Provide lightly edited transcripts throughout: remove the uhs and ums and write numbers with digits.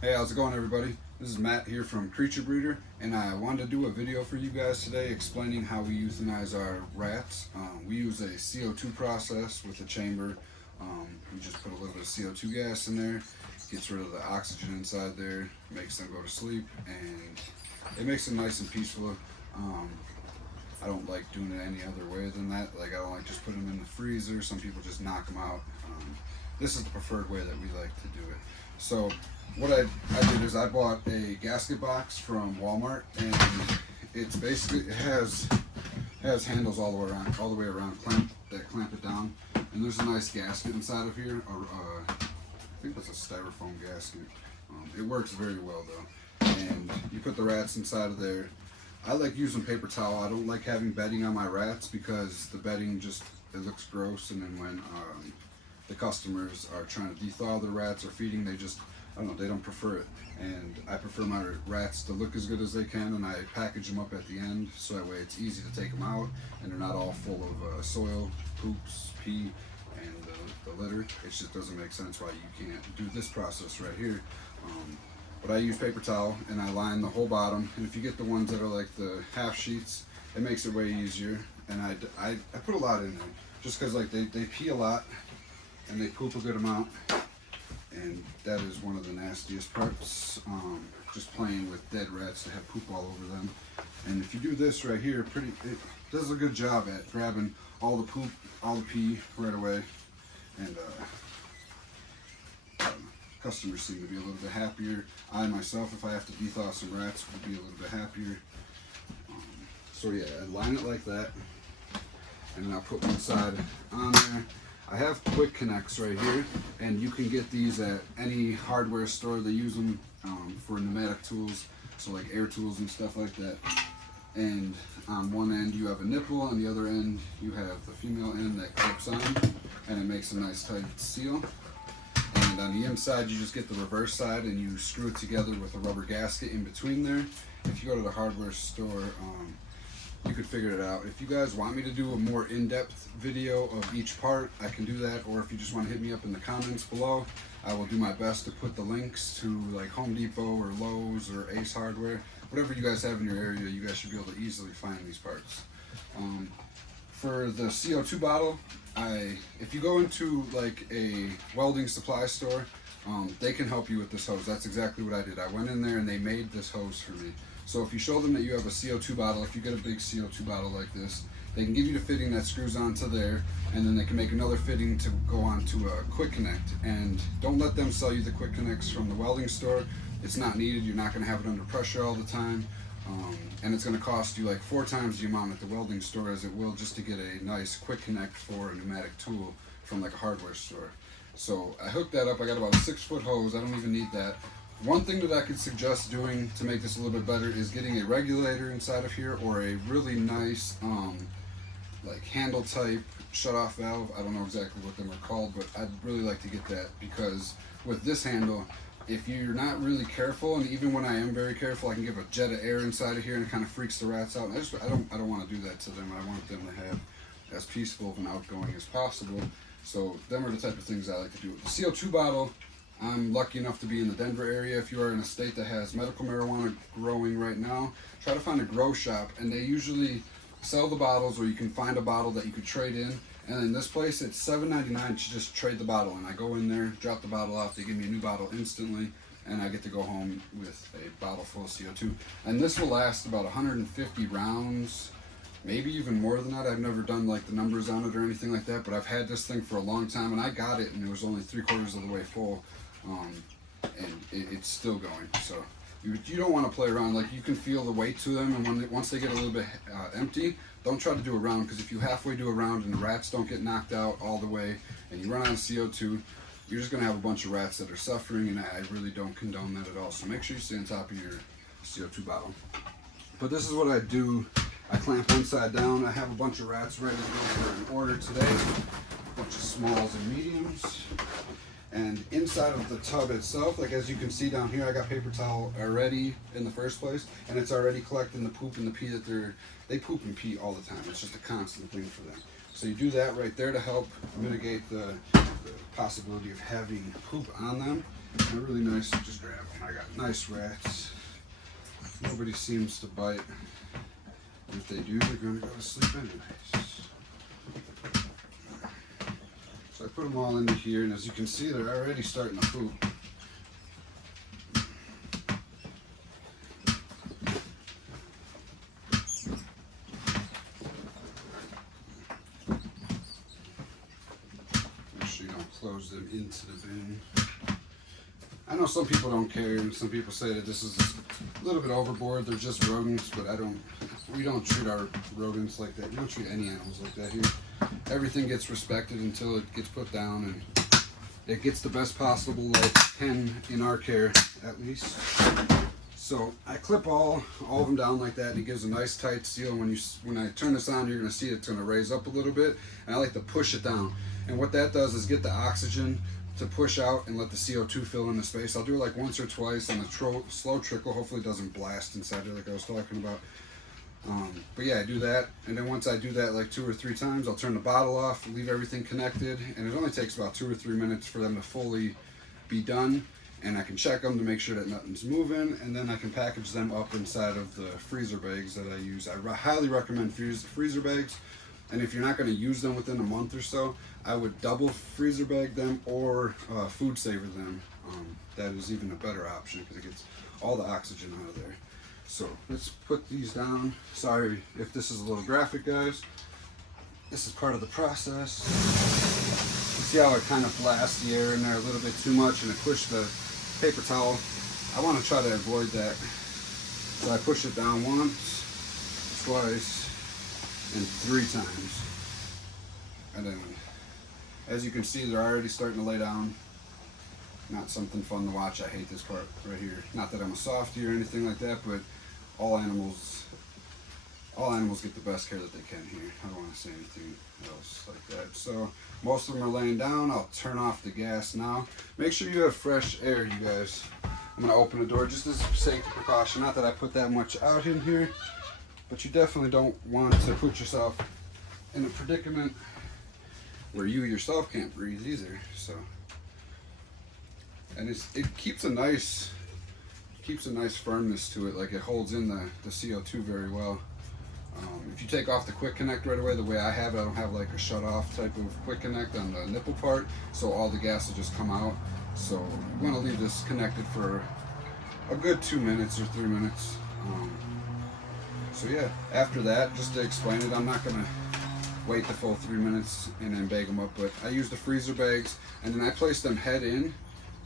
Hey, how's it going, everybody? This is Matt here from Creature Breeder, and I wanted to do a video for you guys today explaining how we euthanize our rats. We use a CO2 process with a chamber. We just put a little bit of CO2 gas in there, gets rid of the oxygen inside there, makes them go to sleep, and it makes them nice and peaceful. I don't like doing it any other way than that. Like, I don't like just putting them in the freezer. Some people just knock them out. This is the preferred way that we like to do it. So what I did is I bought a gasket box from Walmart, and it's basically, it has handles all the way around that clamp it down, and there's a nice gasket inside of here. I think that's a styrofoam gasket. It works very well though, and you put the rats inside of there. I like using paper towel. I don't like having bedding on my rats because the bedding just, it looks gross, and then when the customers are trying to thaw the rats or feeding, they just, I don't know, they don't prefer it. And I prefer my rats to look as good as they can, and I package them up at the end so that way it's easy to take them out and they're not all full of soil, poops, pee, and the litter. It just doesn't make sense why you can't do this process right here. But I use paper towel and I line the whole bottom, and if you get the ones that are like the half sheets, it makes it way easier. And I put a lot in there just because like they pee a lot and they poop a good amount, and that is one of the nastiest parts, just playing with dead rats that have poop all over them. And if you do this right here, it does a good job at grabbing all the poop, all the pee right away, and customers seem to be a little bit happier. I myself, if I have to thaw some rats, would be a little bit happier. So yeah, I line it like that, and then I'll put one side on there. I have quick connects right here, and you can get these at any hardware store. They use them for pneumatic tools, so like air tools and stuff like that. And on one end you have a nipple, on the other end you have the female end that clips on, and it makes a nice tight seal. And on the inside you just get the reverse side and you screw it together with a rubber gasket in between there. If you go to the hardware store, you could figure it out. If you guys want me to do a more in-depth video of each part, I can do that. Or if you just want to hit me up in the comments below, I will do my best to put the links to like Home Depot or Lowe's or Ace Hardware. Whatever you guys have in your area, you guys should be able to easily find these parts. For the CO2 bottle, if you go into like a welding supply store, they can help you with this hose. That's exactly what I did. I went in there and they made this hose for me. So if you show them that you have a CO2 bottle, if you get a big CO2 bottle like this, they can give you the fitting that screws onto there, and then they can make another fitting to go onto a quick connect. And don't let them sell you the quick connects from the welding store. It's not needed. You're not going to have it under pressure all the time. And it's going to cost you like 4 times the amount at the welding store as it will just to get a nice quick connect for a pneumatic tool from like a hardware store. So I hooked that up. I got about a 6-foot hose. I don't even need that. One thing that I could suggest doing to make this a little bit better is getting a regulator inside of here, or a really nice like handle type shut-off valve. I don't know exactly what them are called, but I'd really like to get that, because with this handle, if you're not really careful, and even when I am very careful, I can give a jet of air inside of here and it kind of freaks the rats out. And I don't want to do that to them. I want them to have as peaceful of an outgoing as possible. So them are the type of things I like to do. The CO2 bottle, I'm lucky enough to be in the Denver area. If you are in a state that has medical marijuana growing right now, try to find a grow shop, and they usually sell the bottles, or you can find a bottle that you could trade in. And in this place, it's $7.99 to just trade the bottle. And I go in there, drop the bottle off, they give me a new bottle instantly, and I get to go home with a bottle full of CO2. And this will last about 150 rounds, maybe even more than that. I've never done like the numbers on it or anything like that, but I've had this thing for a long time, and I got it and it was only 3/4 of the way full, and it's still going. So you don't want to play around. Like, you can feel the weight to them, and once they get a little bit empty, don't try to do a round, because if you halfway do a round and the rats don't get knocked out all the way and you run out of CO2, you're just going to have a bunch of rats that are suffering, and I really don't condone that at all. So make sure you stay on top of your CO2 bottle. But this is what I do. I clamp one side down. I have a bunch of rats ready to go for an order today. A bunch of smalls and mediums. And inside of the tub itself, like as you can see down here, I got paper towel already in the first place, and it's already collecting the poop and the pee that they poop and pee all the time. It's just a constant thing for them. So you do that right there to help mitigate the possibility of having poop on them. They're really nice to just grab them. I got nice rats. Nobody seems to bite. If they do, they're going to go to sleep anyways. So I put them all into here, and as you can see, they're already starting to poop. Make sure you don't close them into the bin. I know some people don't care, and some people say that this is a little bit overboard. They're just rodents, but we don't treat our rodents like that. We don't treat any animals like that here. Everything gets respected until it gets put down, and it gets the best possible life it can in our care, at least. So I clip all of them down like that, and it gives a nice tight seal. When I turn this on, you're going to see it's going to raise up a little bit, and I like to push it down. And what that does is get the oxygen to push out and let the CO2 fill in the space. I'll do it like once or twice on a slow trickle. Hopefully it doesn't blast inside there like I was talking about. But yeah, I do that, and then once I do that like 2 or 3 times, I'll turn the bottle off, leave everything connected, and it only takes about 2 or 3 minutes for them to fully be done, and I can check them to make sure that nothing's moving, and then I can package them up inside of the freezer bags that I use. I highly recommend freezer bags, and if you're not going to use them within a month or so, I would double freezer bag them or food saver them. That is even a better option because it gets all the oxygen out of there. So let's put these down. Sorry if this is a little graphic, guys. This is part of the process. You see how it kind of blasts the air in there a little bit too much and it pushed the paper towel. I want to try to avoid that. So I push it down once, twice, and 3 times. And then, as you can see, they're already starting to lay down. Not something fun to watch. I hate this part right here. Not that I'm a softie or anything like that, but all animals get the best care that they can here. I don't want to say anything else like that. So most of them are laying down. I'll turn off the gas now. Make sure you have fresh air, you guys. I'm going to open the door just as a safety precaution. Not that I put that much out in here, but you definitely don't want to put yourself in a predicament where you yourself can't breathe either. So, and it keeps a nice firmness to it, like it holds in the CO2 very well. If you take off the quick connect right away, the way I have it, I don't have like a shut off type of quick connect on the nipple part, so all the gas will just come out. So you want to leave this connected for a good 2 minutes or 3 minutes. So yeah, after that, just to explain it, I'm not gonna wait the full 3 minutes and then bag them up, but I use the freezer bags and then I place them head in,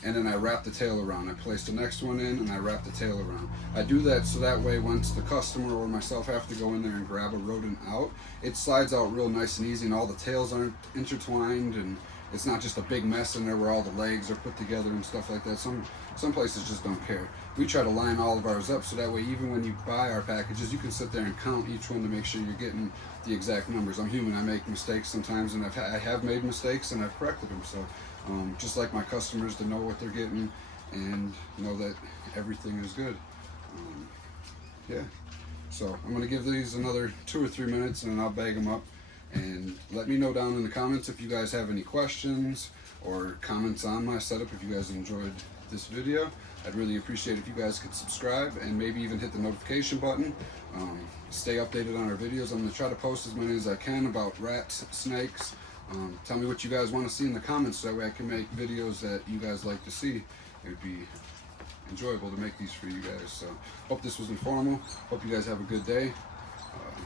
and then I wrap the tail around. I place the next one in and I wrap the tail around. I do that so that way once the customer or myself have to go in there and grab a rodent out, it slides out real nice and easy and all the tails aren't intertwined and it's not just a big mess in there where all the legs are put together and stuff like that. Some places just don't care. We try to line all of ours up so that way even when you buy our packages, you can sit there and count each one to make sure you're getting the exact numbers. I'm human, I make mistakes sometimes, and I have made mistakes and I've corrected them. So just like my customers, to know what they're getting and know that everything is good. Yeah, so I'm going to give these another 2 or 3 minutes and then I'll bag them up. And let me know down in the comments if you guys have any questions or comments on my setup. If you guys enjoyed this video, I'd really appreciate if you guys could subscribe and maybe even hit the notification button. Stay updated on our videos. I'm going to try to post as many as I can about rats, snakes. Tell me what you guys want to see in the comments so that way I can make videos that you guys like to see. It would be enjoyable to make these for you guys. So hope this was informative. Hope you guys have a good day.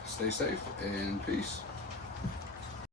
Stay safe and peace.